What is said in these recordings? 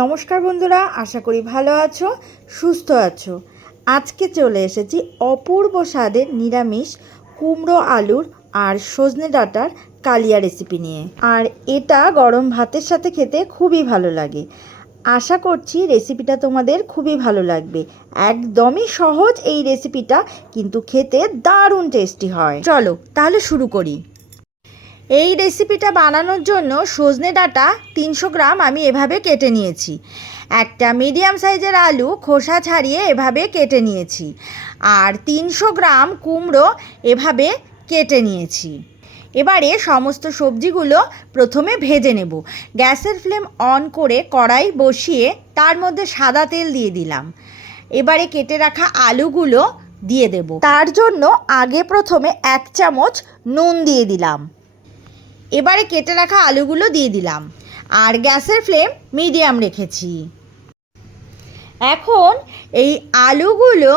নমস্কার বন্ধুরা, আশা করি ভালো আছো, সুস্থ আছো। আজকে চলে এসেছি অপূর্ব স্বাদের নিরামিষ কুমড়ো আলুর আর সজনে ডাঁটার কালিয়া রেসিপি নিয়ে। আর এটা গরম ভাতের সাথে খেতে খুবই ভালো লাগে। আশা করছি রেসিপিটা তোমাদের খুবই ভালো লাগবে। একদমই সহজ এই রেসিপিটা কিন্তু খেতে দারুণ টেস্টি হয়। চলো, তাহলে শুরু করি। এই রেসিপিটা বানানোর জন্য সজনে ডাঁটা তিনশো গ্রাম আমি এভাবে কেটে নিয়েছি। একটা মিডিয়াম সাইজের আলু খোসা ছাড়িয়ে এভাবে কেটে নিয়েছি। আর তিনশো গ্রাম কুমড়ো এভাবে কেটে নিয়েছি। এবারে সমস্ত সবজিগুলো প্রথমে ভেজে নেব। গ্যাসের ফ্লেম অন করে কড়াই বসিয়ে তার মধ্যে সাদা তেল দিয়ে দিলাম। এবারে কেটে রাখা আলুগুলো দিয়ে দেব। তার জন্য আগে প্রথমে এক চামচ নুন দিয়ে দিলাম। এবারে কেটে রাখা আলুগুলো দিয়ে দিলাম। আর গ্যাসের ফ্লেম মিডিয়াম রেখেছি। এখন এই আলুগুলো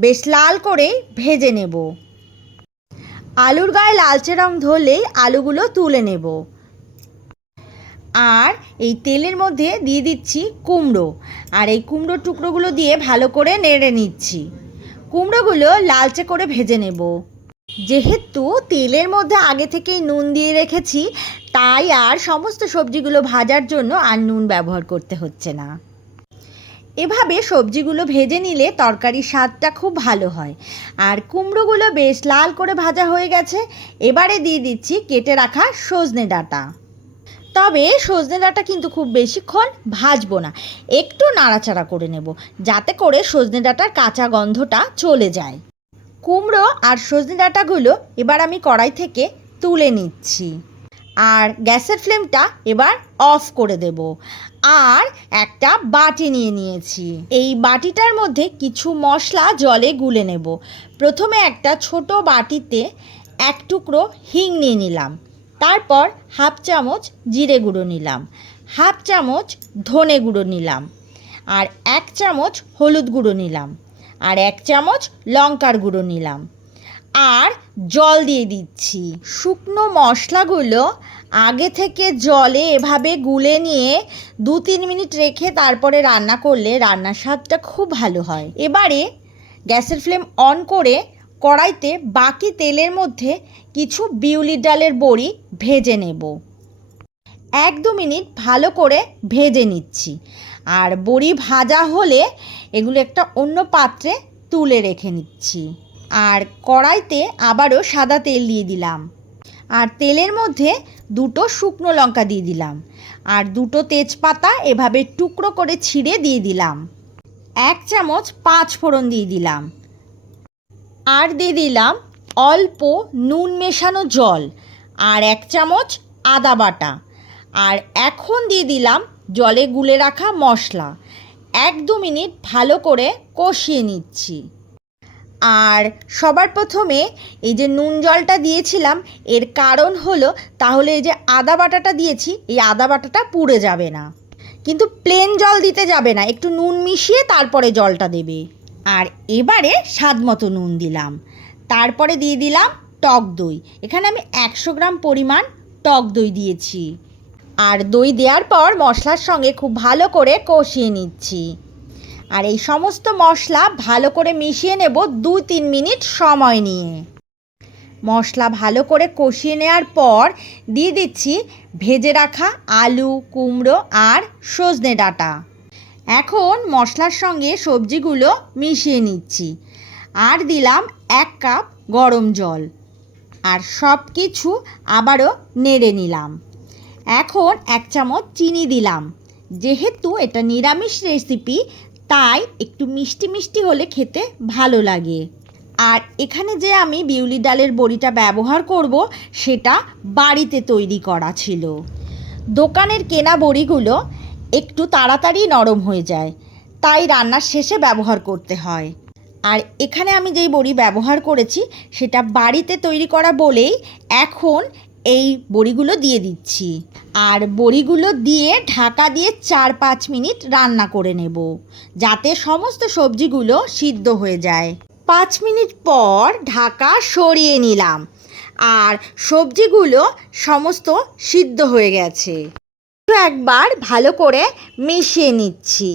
বেশ লাল করে ভেজে নেব। আলুর গায়ে লালচে রং ধরলেই আলুগুলো তুলে নেব। আর এই তেলের মধ্যে দিয়ে দিচ্ছি কুমড়ো। আর এই কুমড়োর টুকরোগুলো দিয়ে ভালো করে নেড়ে নিচ্ছি। কুমড়োগুলো লালচে করে ভেজে নেব। যেহেতু তেলের মধ্যে আগে থেকেই নুন দিয়ে রেখেছি, তাই আর সমস্ত সবজিগুলো ভাজার জন্য আর নুন ব্যবহার করতে হচ্ছে না। এভাবে সবজিগুলো ভেজে নিলে তরকারির স্বাদটা খুব ভালো হয়। আর কুমড়োগুলো বেশ লাল করে ভাজা হয়ে গেছে, এবারে দিয়ে দিচ্ছি কেটে রাখা সজনে ডাঁটা। তবে সজনে ডাঁটা কিন্তু খুব বেশিক্ষণ ভাজবো না, একটু নাড়াচাড়া করে নেব, যাতে করে সজনে ডাঁটার কাঁচা গন্ধটা চলে যায়। কুমড়ো আর সজনে ডাঁটাগুলো এবার আমি কড়াই থেকে তুলে নিচ্ছি। আর গ্যাসের ফ্লেমটা এবার অফ করে দেব। আর একটা বাটি নিয়ে নিয়েছি। এই বাটিটার মধ্যে কিছু মশলা জলে গুলে নেব। প্রথমে একটা ছোট বাটিতে এক টুকরো হিং নিয়ে নিলাম। তারপর হাফ চামচ জিরে গুঁড়ো নিলাম। হাফ চামচ ধনে গুঁড়ো নিলাম। আর এক চামচ হলুদ গুঁড়ো নিলাম। আর এক চামচ লঙ্কার গুঁড়ো নিলাম। আর জল দিয়ে দিচ্ছি। শুকনো মশলাগুলো আগে থেকে জলে এভাবে গুলে নিয়ে দু তিন মিনিট রেখে তারপরে রান্না করলে রান্নার স্বাদটা খুব ভালো হয়। এবারে গ্যাসের ফ্লেম অন করে কড়াইতে বাকি তেলের মধ্যে কিছু বিউলির ডালের বড়ি ভেজে নেব। এক দু মিনিট ভালো করে ভেজে নিচ্ছি। আর বড়ি ভাজা হলে এগুলো একটা অন্য পাত্রে তুলে রেখে নিচ্ছি। আর কড়াইতে আবারও সাদা তেল দিয়ে দিলাম। আর তেলের মধ্যে দুটো শুকনো লঙ্কা দিয়ে দিলাম। আর দুটো তেজপাতা এভাবে টুকরো করে ছিঁড়ে দিয়ে দিলাম। এক চামচ পাঁচ ফোড়ন দিয়ে দিলাম। আর দিয়ে দিলাম অল্প নুন মেশানো জল। আর এক চামচ আদা বাটা। আর এখন দিয়ে দিলাম জলে গুলে রাখা মশলা। এক দু মিনিট ভালো করে কষিয়ে নিচ্ছি। আর সবার প্রথমে এই যে নুন জলটা দিয়েছিলাম, এর কারণ হলো তাহলে এই যে আদা বাটাটা দিয়েছি, এই আদা বাটাটা পুড়ে যাবে না। কিন্তু প্লেন জল দিতে যাবে না, একটু নুন মিশিয়ে তারপরে জলটা দেবে। আর এবারে স্বাদ মতো নুন দিলাম। তারপরে দিয়ে দিলাম টক দই। এখানে আমি একশো গ্রাম পরিমাণ টক দই দিয়েছি। আর দই দেওয়ার পর মশলার সঙ্গে খুব ভালো করে কষিয়ে নিচ্ছি। আর এই সমস্ত মশলা ভালো করে মিশিয়ে নেব দু তিন মিনিট সময় নিয়ে। মশলা ভালো করে কষিয়ে নেওয়ার পর দিয়ে দিচ্ছি ভেজে রাখা আলু, কুমড়ো আর সজনে ডাঁটা। এখন মশলার সঙ্গে সবজিগুলো মিশিয়ে নিচ্ছি। আর দিলাম এক কাপ গরম জল। আর সব কিছু আবারও নেড়ে নিলাম। এখন এক চামচ চিনি দিলাম। যেহেতু এটা নিরামিষ রেসিপি তাই একটু মিষ্টি মিষ্টি হলে খেতে ভালো লাগে। আর এখানে যে আমি বিউলি ডালের বড়িটা ব্যবহার করব, সেটা বাড়িতে তৈরি করা ছিল। দোকানের কেনা বড়িগুলো একটু তাড়াতাড়ি নরম হয়ে যায়, তাই রান্নার শেষে ব্যবহার করতে হয়। আর এখানে আমি যেই বড়ি ব্যবহার করেছি, সেটা বাড়িতে তৈরি করা বলেই এখন এই বড়িগুলো দিয়ে দিচ্ছি। আর বড়িগুলো দিয়ে ঢাকা দিয়ে চার পাঁচ মিনিট রান্না করে নেব, যাতে সমস্ত সবজিগুলো সিদ্ধ হয়ে যায়। পাঁচ মিনিট পর ঢাকা সরিয়ে নিলাম, আর সবজিগুলো সমস্ত সিদ্ধ হয়ে গেছে। একবার ভালো করে মিশিয়ে নিচ্ছি।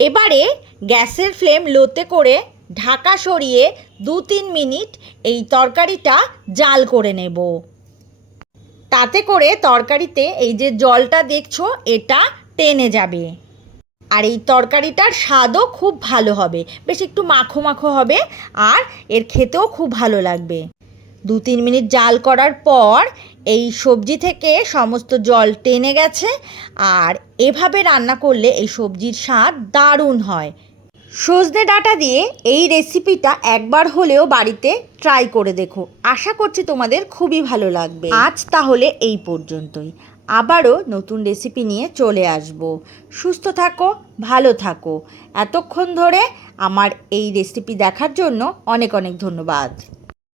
এবারে গ্যাসের ফ্লেম লোতে করে ঢাকা সরিয়ে দু তিন মিনিট এই তরকারিটা জাল করে নেব। তাতে করে তরকারিতে এই যে জলটা দেখছ, এটা টেনে যাবে। আর এই তরকারিটার স্বাদও খুব ভালো হবে। বেশ একটু মাখো মাখো হবে আর এর খেতেও খুব ভালো লাগবে। দু তিন মিনিট জাল করার পর এই সবজি থেকে সমস্ত জল টেনে গেছে আর এভাবে রান্না করলে এই সবজির স্বাদ দারুণ হয়। সজনে ডাটা দিয়ে এই রেসিপিটা একবার হলেও বাড়িতে ট্রাই করে দেখো। আশা করছি তোমাদের খুবই ভালো লাগবে। আজ তাহলে এই পর্যন্তই। আবারও নতুন রেসিপি নিয়ে চলে আসব। সুস্থ থাকো, ভালো থাকো। এতক্ষণ ধরে আমার এই রেসিপি দেখার জন্য অনেক অনেক ধন্যবাদ।